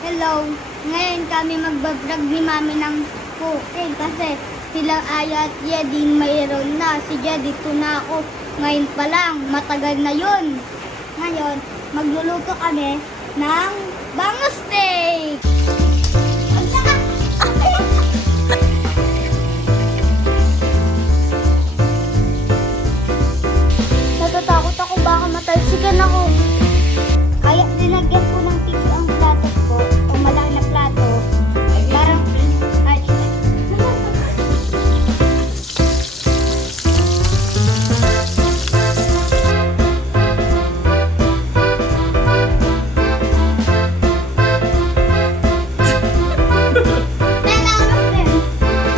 Hello! Ngayon kami magbablog ni Mami ng cooking kasi sila Aya at Jedy mayroon na. Si Jedy, ito na ako. Ngayon pa lang, matagal na yun. Ngayon, magluluto kami ng bangus steak! Natatakot ako baka matalsikan ako. Kaya dinagyan ko ng tissue ang plato ko, o malaki na plato. Parang, ay,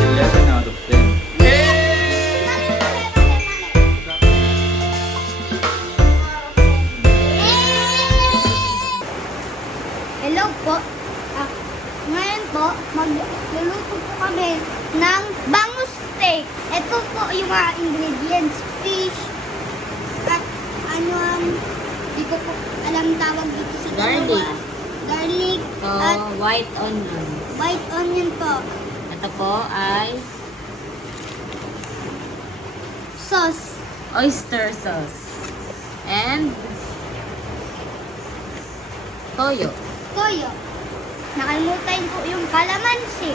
Eleven out of 10. Hello po. Ngayon po, magluluto po kami ng bangus steak. Ito po yung mga ingredients. Fish, at di ko po alam tawag dito sa Garlic. dalawa. Garlic. At White onion. white onion po. Ito po ay Sauce. oyster sauce. And toyo. Toyo. Nakalimutan ko yung kalamansi.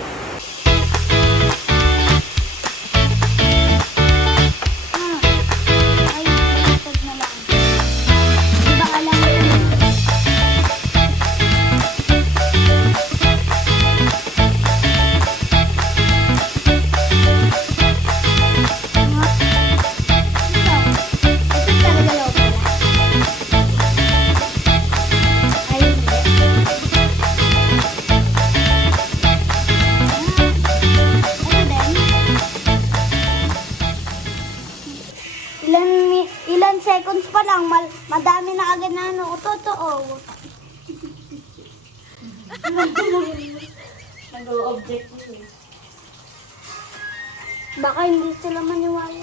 Ay, baliktad na lang. Di ba alam mo yun? Ito talaga loob pala. Ay, hindi. Ilan seconds pa lang, madami na agad na totoo. Nag-object po siya. Baka hindi sila maniwala.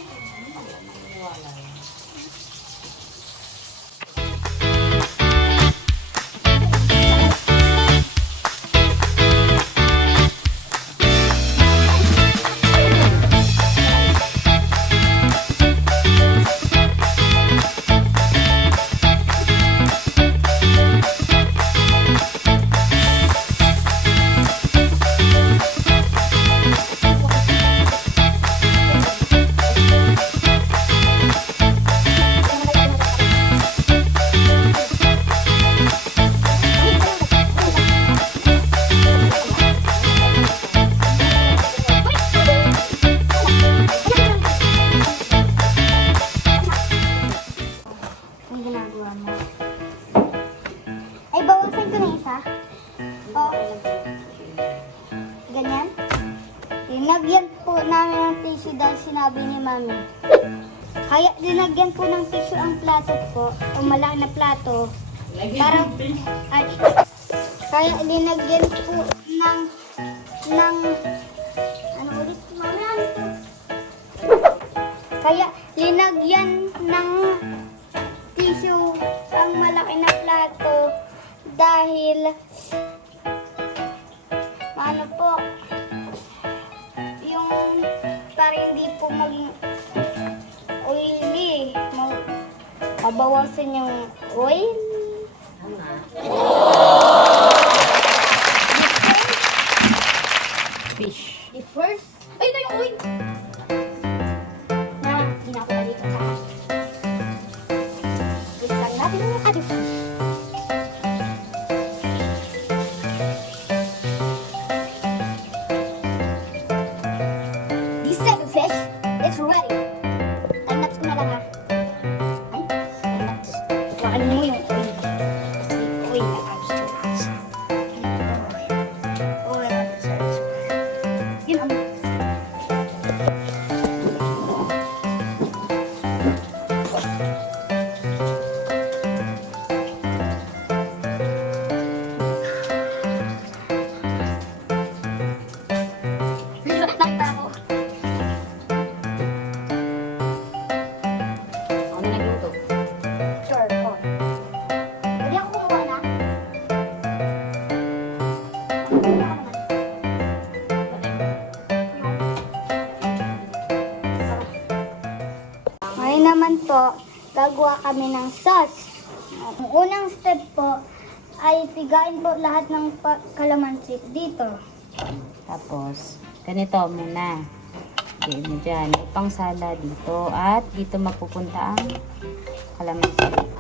Ang ginagawa mo. Ay, bawasan ko na isa. O, ganyan. Dinagyan po namin ng tissue dahil sinabi ni Mami. Kaya dinagyan po ng tissue ang plato po, o malaki na plato. Parang, ay, kaya linagyan po ng, ano ulit, Mami? Ano to? Kaya linagyan ng tissue ang malaki na plato dahil ano po yung para hindi po maging oily mabawasan yung oil. Fish. The first ay na yung oil na ginagawa dito sa isang natin yung ating fish. The second fish is ready. Time lapse ko na lang ha. Ay, time lapse. Wakanin mo yung oil. Ngayon naman po, gagawa kami ng sauce. Ang unang step po ay pigain po lahat ng kalamansi dito. Tapos, ganito muna. Diyan mo dyan. May pangsala dito. At dito mapupunta ang kalamansi.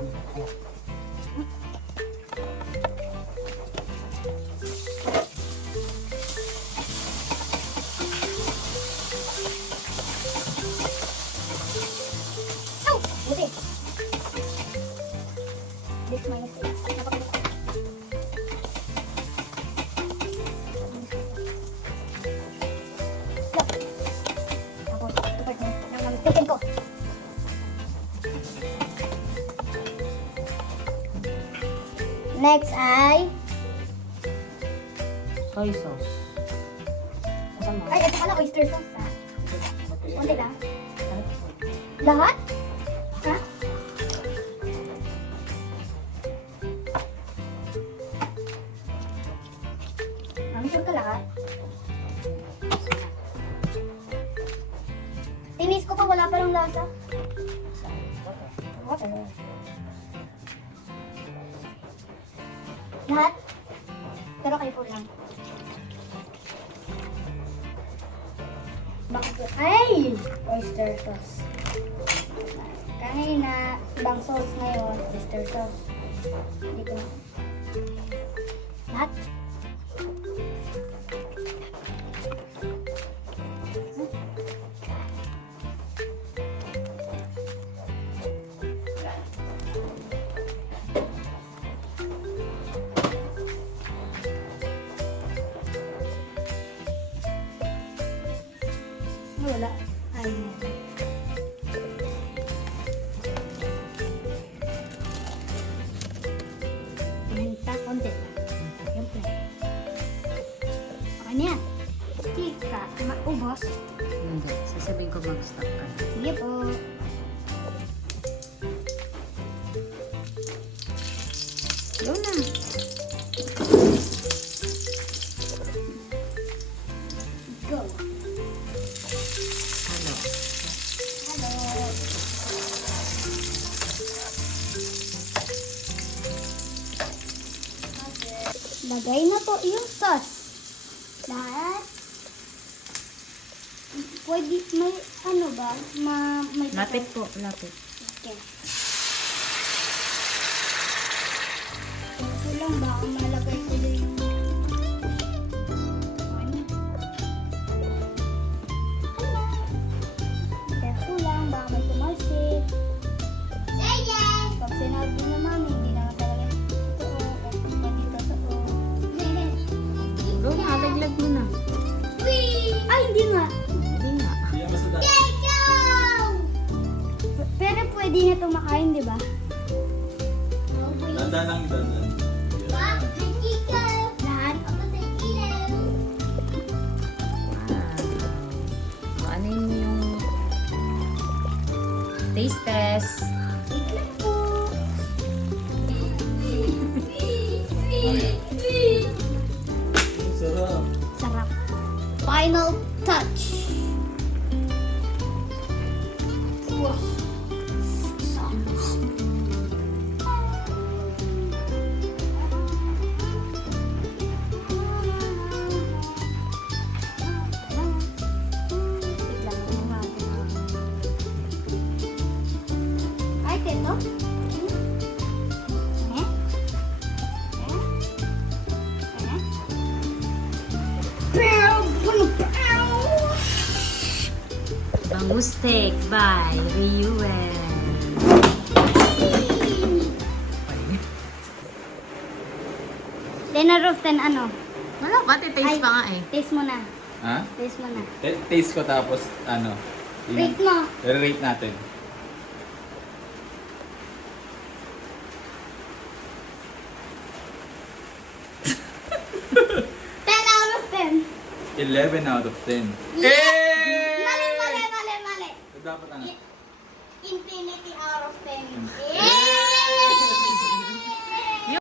Oh! Buti! This minus this. Napakaganda. Stop. Tapos, ito pa rin. Nang namistaken ko. Next ay... Soy sauce. Kasama. Ay, ito pala oyster sauce ha. Konti lang. Lahat? Ha? Mami, sure ka lahat? Tinis ko pa, wala pa lang lasa. Water. Lahat? Pero kayo po lang. Bakit? Ay! Oyster sauce. Kanina, ibang sauce ngayon, oyster sauce. Hindi ko na. Lahat? Wala. Ay, no. Pinita, konti lang. Siyempre. Okay na yan. Chika, maubos. Hindi. Sasabihin ko mag-stop ka. Sige po. Yun na. Go. Halo. Hello. Lagay na po yung sauce. Lahat. Pwede, may ano ba? May Lapit po. Lapit. Okay. Ito lang ba? Malagay ko din yung... Ito lang ba? May tumalsik. Pag sinabi na mami, hindi naman talaga totoo. At hindi totoo. Bro, nakalaglag mo na. Ay, hindi nga. Hindi nga. Pero pwede na ito makain, di ba? Dandan lang, dandan. Lahat. Wow. Ano yung taste test? Wait lang po. Sarap. Sarap. Final touch. Wow. Sarap. Wait lang, ay, tito? Bangus Steak by Riuel. Ten out of 10 ano? Wala ba? Taste pa nga eh. Taste mo na. Ha? Taste mo na. Taste ko tapos ano? Rate mo. Rate natin. Ten out of 10. 11 out of 10. Eh!